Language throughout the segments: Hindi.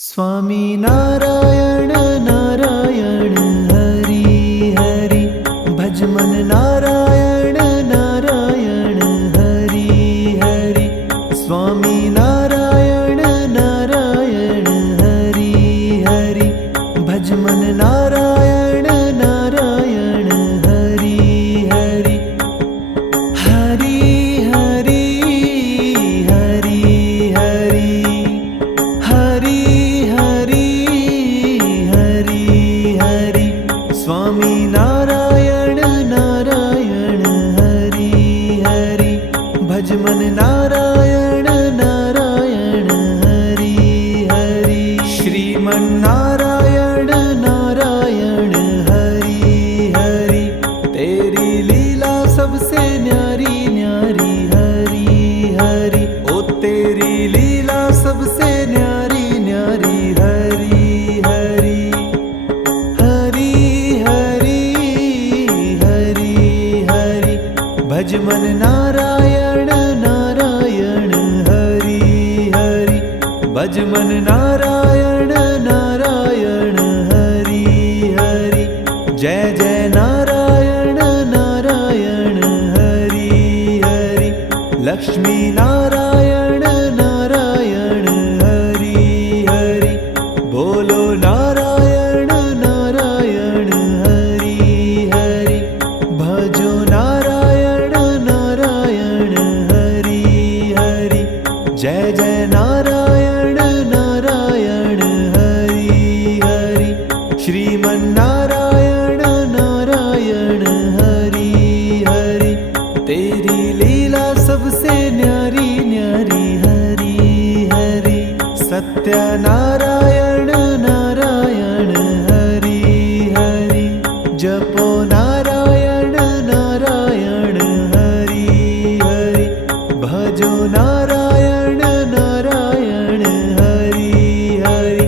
स्वामी नारायण नारायण हरि हरि भज मन नारायण नारायण हरि हरि स्वामी नारायण नारायण हरि हरि भज मन नारायण नारायण हरि हरि हरि हरि हरि हरि हरि हरि हरि स्वामी नारायण नारायण हरि हरि भज मन नारायण नारायण हरि हरि श्रीमन नारायण नारायण हरि हरि तेरी लीला सबसे न्यारी न्यारी हरि हरि ओ तेरी लीला सबसे न्यारी न्यारी हरि हरि हरि हरि हरि हरि भज मन नारायण नारायण हरि हरि भज मन नारायण नारायण हरि हरि जय जय नारायण नारायण हरि हरि लक्ष्मी नारायण नारायण हरि हरि बोलो नारायण नारायण हरि हरि भजो नारायण नारायण हरि हरि जय जय नारायण नारायण हरि हरि श्रीमन नारायण नारायण हरि हरि तेरी लीला सबसे न्यारी न्यारी हरि हरि सत्य नारायण नारायण हरि हरि जपो नारायण नारायण हरि हरि भजो नारायण नारायण हरि हरि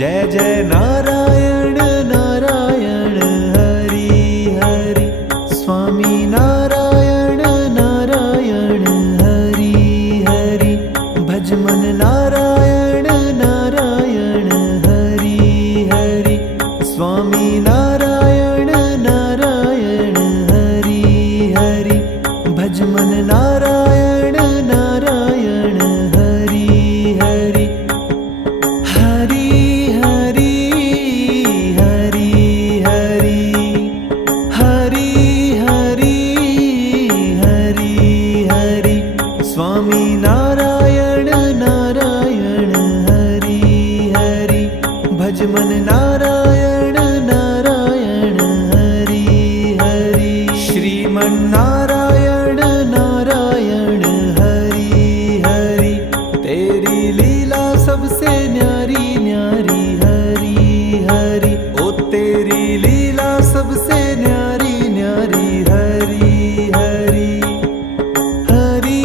जय जय नारायण नारायण हरि हरि स्वामी नारायण नारायण हरि हरि भज मन नारायण नारायण हरि हरि स्वामी नारायण नारायण हरि हरि भज मन नारायण नारायण हरि हरि हरि हरि हरि हरि हरि हरि हरि हरि स्वामी नारायण नारायण हरि हरि भज मन नारायण नारायण हरि हरि श्रीमन नारायण नारायण हरि हरि तेरी लीला सबसे न्यारी न्यारी हरि हरि ओ तेरी लीला सबसे न्यारी न्यारी हरि हरि हरि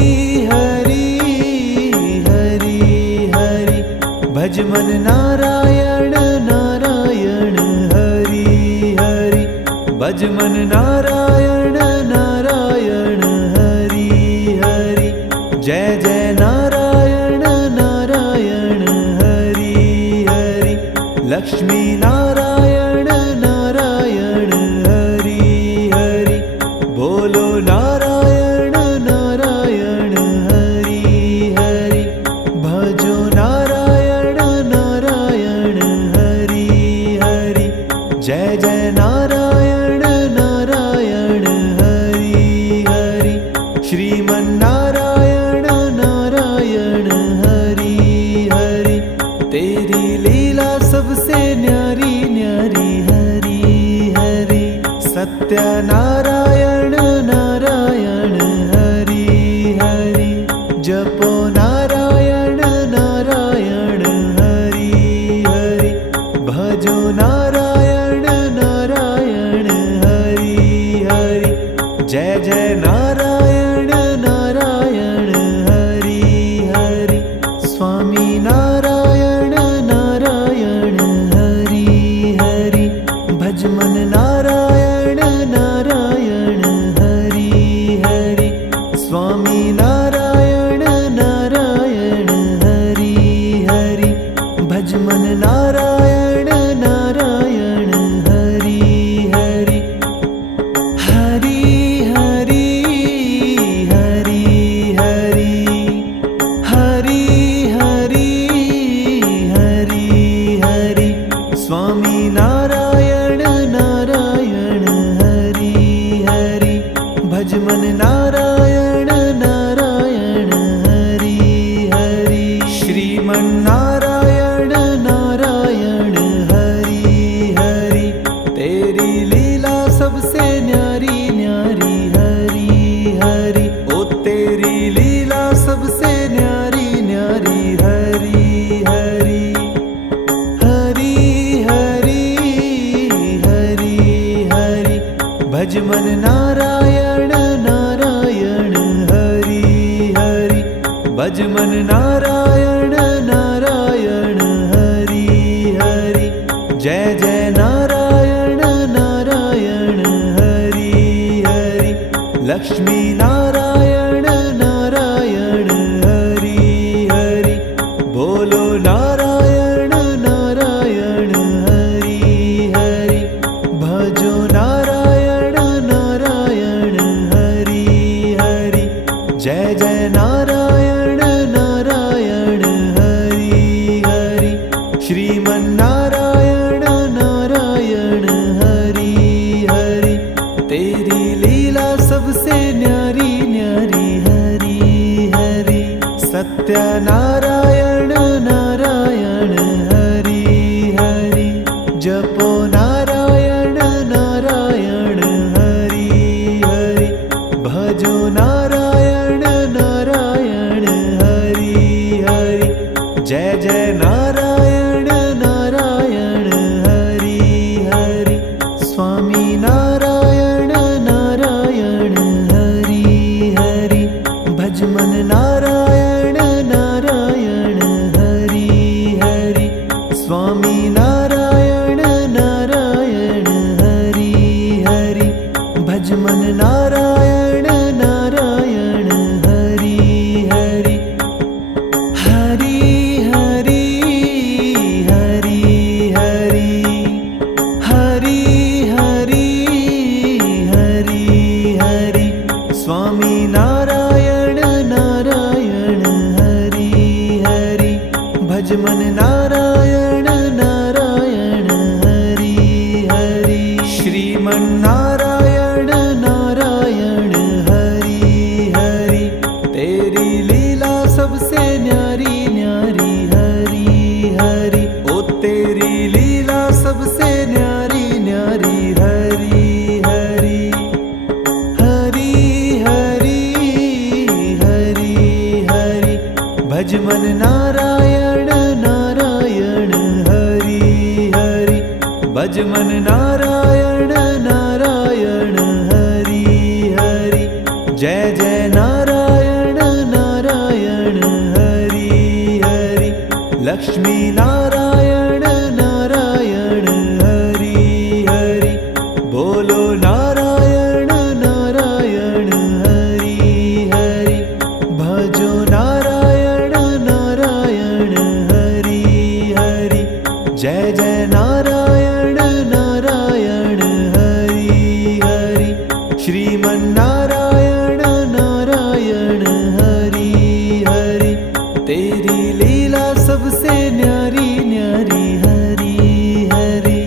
हरि हरि हरि भज मन नारायण नारायण हरि हरि भज मन नारायण नारायण हरि हरि जय जय नारायण नारायण हरि हरि लक्ष्मी नारायण नारायण हरि हरि बोलो नारायण नारायण हरि हरि भजो नारायण नारायण हरि हरि जय जय नारायण नारायण हरि हरि श्रीमन नारायण नारायण हरि हरि तेरी लीला सबसे न्यारी न्यारी हरि हरि सत्य नारायण नारायण हरि हरि जपो नारायण नारायण हरि हरि भजो नारायण नारायण हरि हरि जय जय नारायण नारायण हरि हरि स्वामी नारायण नारायण हरि हरि भज मन नारायण नारायण जपो नारायण नारायण हरि हरि, भजो नारायण नारायण हरि हरि, जय जय नारायण नारायण हरि हरि, स्वामी नारायण नारायण हरि हरि, भज मन नारायण नारायण हरि हरि, स्वामी नारायण नारायण हरि हरि, भज मन नारायण नारायण हरि हरि, हरि हरि हरि हरि, हरि हरि हरि हरि, स्वामी नारायण नारायण हरि हरि, भज मन नारायण नारायण हरि हरि, श्रीमन्नारायण नारायण हरि हरि, तेरी लीला सबसे न्यारी न्यारी हरि हरि, ओ तेरी लीला सबसे न्यारी न्यारी हरि हरि, हरि हरि हरि हरि, भज मन नारायण नारायण हरि हरि, भज मन नारायण नारायण हरि हरि, जय जय नारायण नारायण हरि हरि, लक्ष्मी नारायण नारायण हरि हरि, बोलो नारायण नारायण हरि हरि, भजो नारायण नारायण हरि हरि, जय जय नारायण नारायण हरि हरि, श्रीमन्नारायण नारायण हरि हरि, तेरी लीला सबसे न्यारी न्यारी हरि हरि,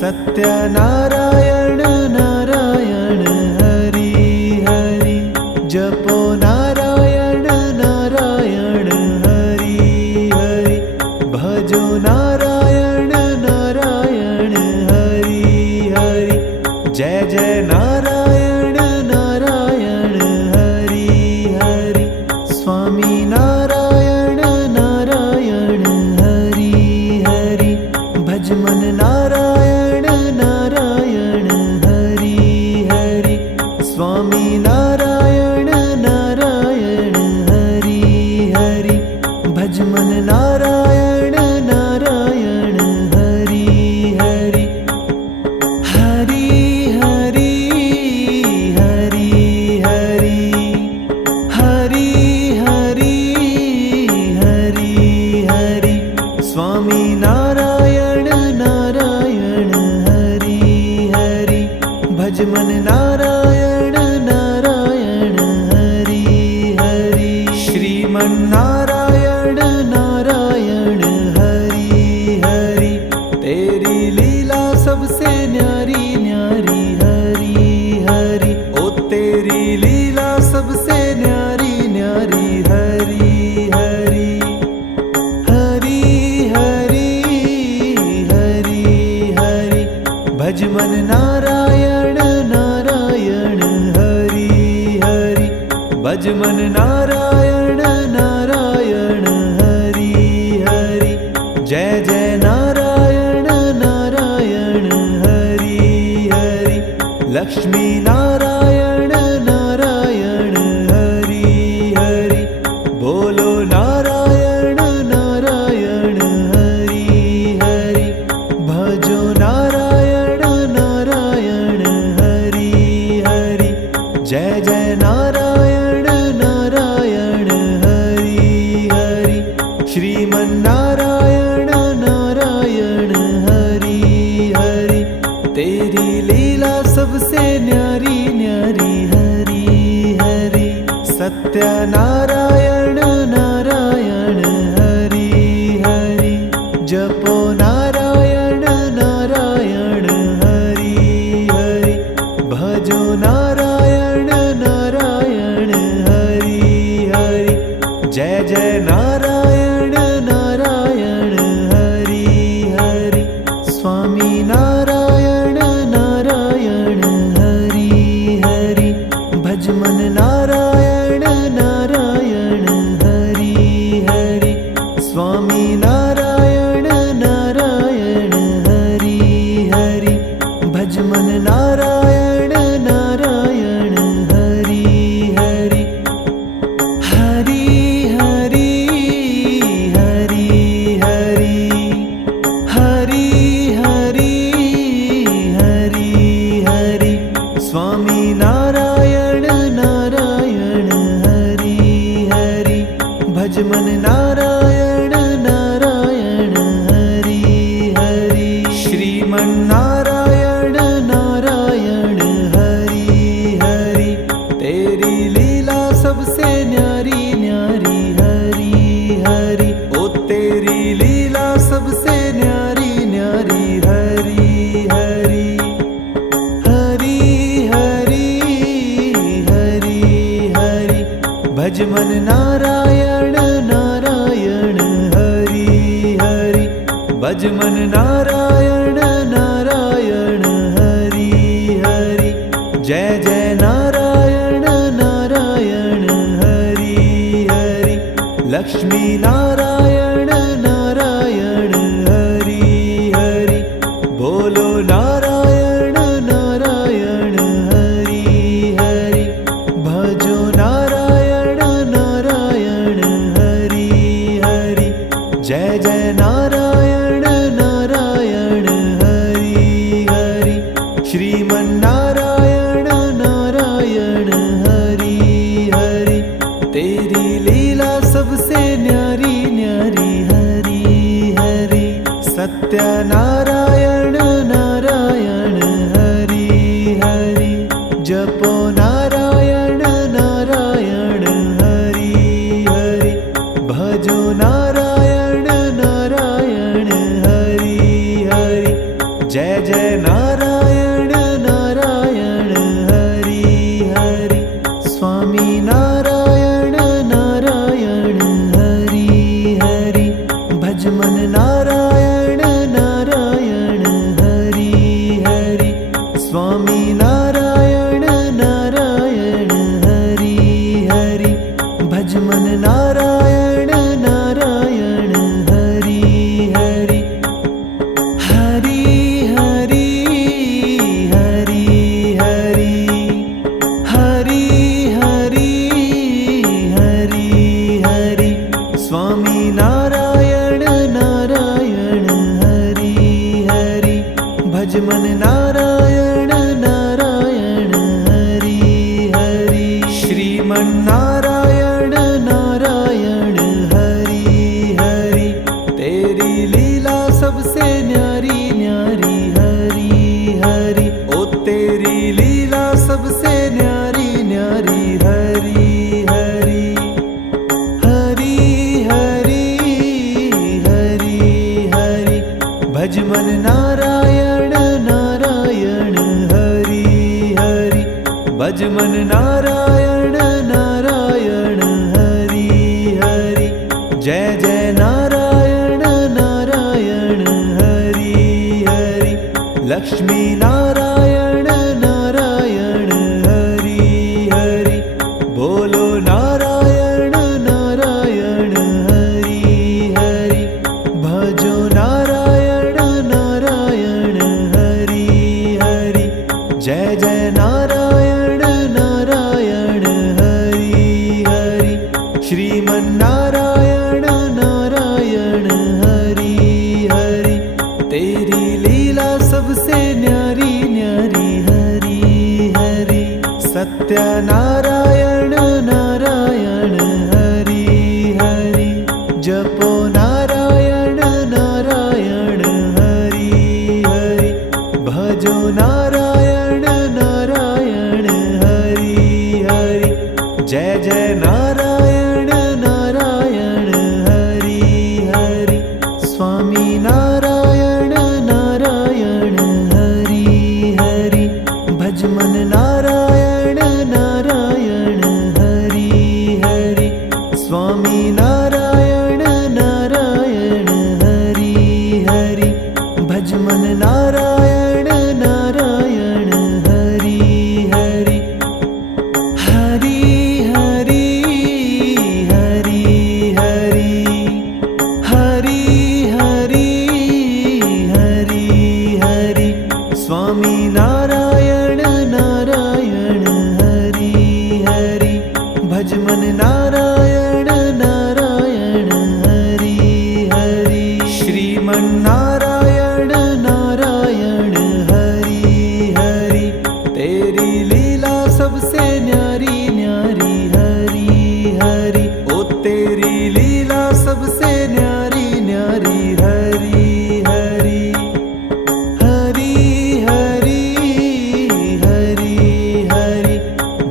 सत्यनारायण नारायण हरि हरि, जपो नारायण नारायण हरि हरि, भजो नारायण नारायण हरि हरि, जय जय नारायण नारायण हरि हरि, स्वामी नारायण नारायण हरि हरि, भज मन नारायण नारायण हरि हरि, स्वामी नारायण नारायण हरि हरि, भज मन नारायण नारायण हरि हरि, हरि हरि हरि हरि, हरि हरि हरि हरि, स्वामी नारायण नारायण हरि हरि, भज मन नारायण नारायण हरि हरि, श्रीमन्नारायण नारायण हरि हरि, तेरी लीला सबसे न्यारी न्यारी हरि हरि, ओ तेरी लीला सबसे न्यारी न्यारी हरि हरि, हरि हरि हरि हरि, भज मन नारायण नारायण हरि हरि, भज मन नारायण नारायण हरि हरि, जय जय नारायण नारायण हरि हरि, लक्ष्मी नारायण नारायण हरि हरि, बोलो नारायण नारायण हरि हरि, भजो नारायण नारायण हरि हरि, जय जय नारायण नारायण हरि हरि, श्रीमन्नारायण नारायण हरि हरि, तेरी लीला सबसे न्यारी भज मन नारायण नारायण हरि हरि। जय जय नारायण नारायण हरि हरि। लक्ष्मी नारायण नारायण हरि हरि। बोलो नारायण नारायण हरि हरि। भजो नारायण नारायण हरि हरि। जय जय नारायण नारायण हरि हरि। श्रीमन्नारायण नारायण हरि हरि। तेरी लीला सबसे न्यारी न्यारी हरि हरि। सत्यनारायण नारायण हरि हरि। जपो नारायण नारायण हरि हरि। भजो नारायण नारायण हरि हरि। जय जय नारायण नारायण हरि हरि। स्वामी नारायण नारायण हरि हरि। भज मन नारायण नारायण हरि हरि। स्वामी नारायण नारायण हरि हरि। भज मन नारायण नारायण हरि हरि। हरि हरि हरि हरि। हरि हरि हरि हरि। स्वामी नारायण नारायण हरि हरि। भज मन नारायण नारायण हरि हरि। श्रीमन्नारायण नारायण हरि हरि। तेरी लीला सबसे न्यारी न्यारी हरि हरि। ओ तेरी लीला सबसे न्यारी न्यारी हरि हरि। हरि हरि हरि हरि। भज मन नारायण नारायण हरि हरि। भज मन नारायण नारायण हरि हरि। जय जय नारायण नारायण हरि हरि। लक्ष्मी नारायण नारायण हरि हरि। बोलो नारायण नारायण हरि हरि। भजो नारायण नारायण हरि हरि। जय जय नारायण नारायण हरि हरि। श्रीमन्नारायण नारायण हरि हरि। तेरी लीला सबसे न्यारी न्यारी हरि हरि। सत्यनारायण नारायण हरि हरि। जपो नारायण नारायण हरि हरि। भजो नारायण नारायण हरि हरि। जय जय नारायण नारायण हरि हरि। स्वामी नारायण नारायण हरि हरि। भज मन नारायण नारायण हरि हरि। स्वामी नारायण नारायण हरि हरि। भज मन नारायण नारायण हरि हरि। हरि हरि हरि हरि। हरि हरि हरि हरि। स्वामी नारायण नारायण हरि हरि। भज मन नारायण नारायण हरि हरि। हरि हरि हरि हरि। स्वामी नारायण नारायण हरि हरि। स्वामी नारायण नारायण हरि हरि। भज मन नारायण नारायण हरि हरि। हरि हरि हरि हरि। स्वामी नारायण नारायण हरि हरि। भज मन नारायण नारायण हरि हरि। श्रीमन्नारायण नारायण हरि हरि। तेरी लीला सबसे न्यारी न्यारी हरि हरि। ओ तेरी लीला सबसे न्यारी न्यारी हरि हरि। हरि हरि हरि हरि।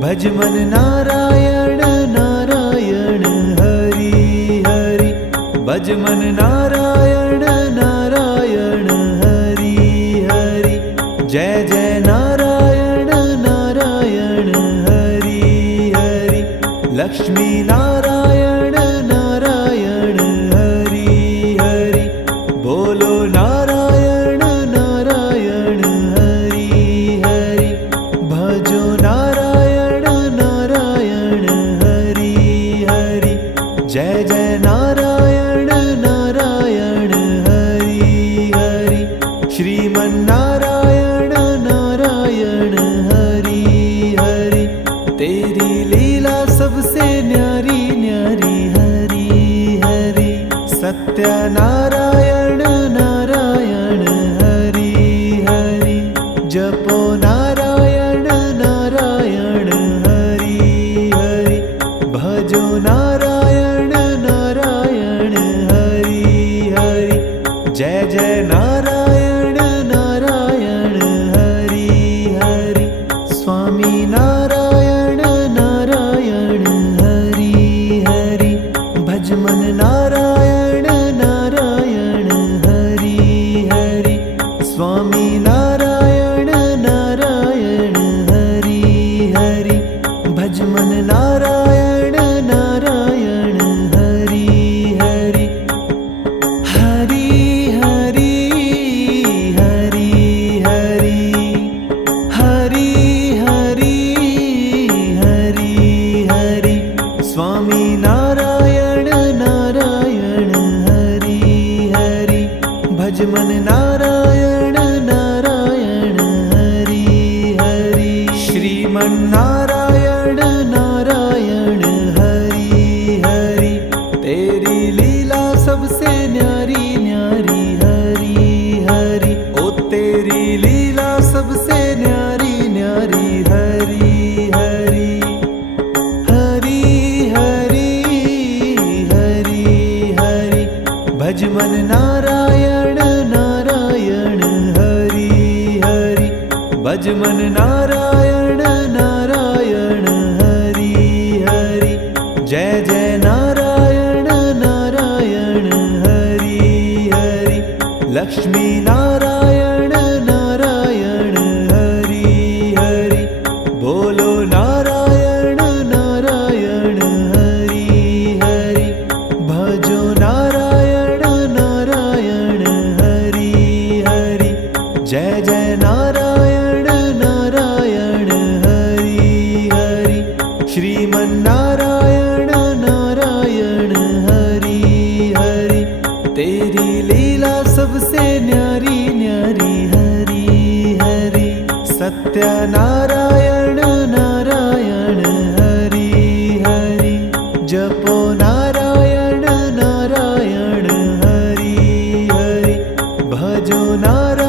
भज मन नारायण नारायण हरि हरि। भज मन नारायण नारायण जय नारायण नारायण हरि हरि स्वामी नारायण नारायण हरि हरि भज मन नारायण नारायण हरि हरि स्वामी नारायण नारायण हरि हरि भज मन नारायण नारायण हरि हरि हरि हरि हरि हरि हरि हरि हरि हरि स्वामी नारायण नारायण हरि हरि भज मन नारायण नारायण हरि हरि श्रीमन नारायण नारायण हरि हरि तेरी लीला सबसे न्यारी न्यारी हरि हरि ओ तेरी लीला सबसे न्यारी न्यारी हरि हरि हरि हरि हरि हरि भज मन नारायण नारायण हरि हरि भज मन नारायण नारायण हरि हरि जय जय नारायण नारायण हरि हरि लक्ष्मी नारायण नारायण हरि हरि बोलो नारायण नारायण हरि हरि भजो नारायण नारायण हरि हरि जय जय नारायण नारायण हरि हरि श्रीमन नारायण नारायण हरि हरि तेरी लीला सबसे न्यारी न्यारी हरि हरि सत्य नारायण नारायण हरि हरि जपो नारायण नारायण हरि हरि भजो नारायण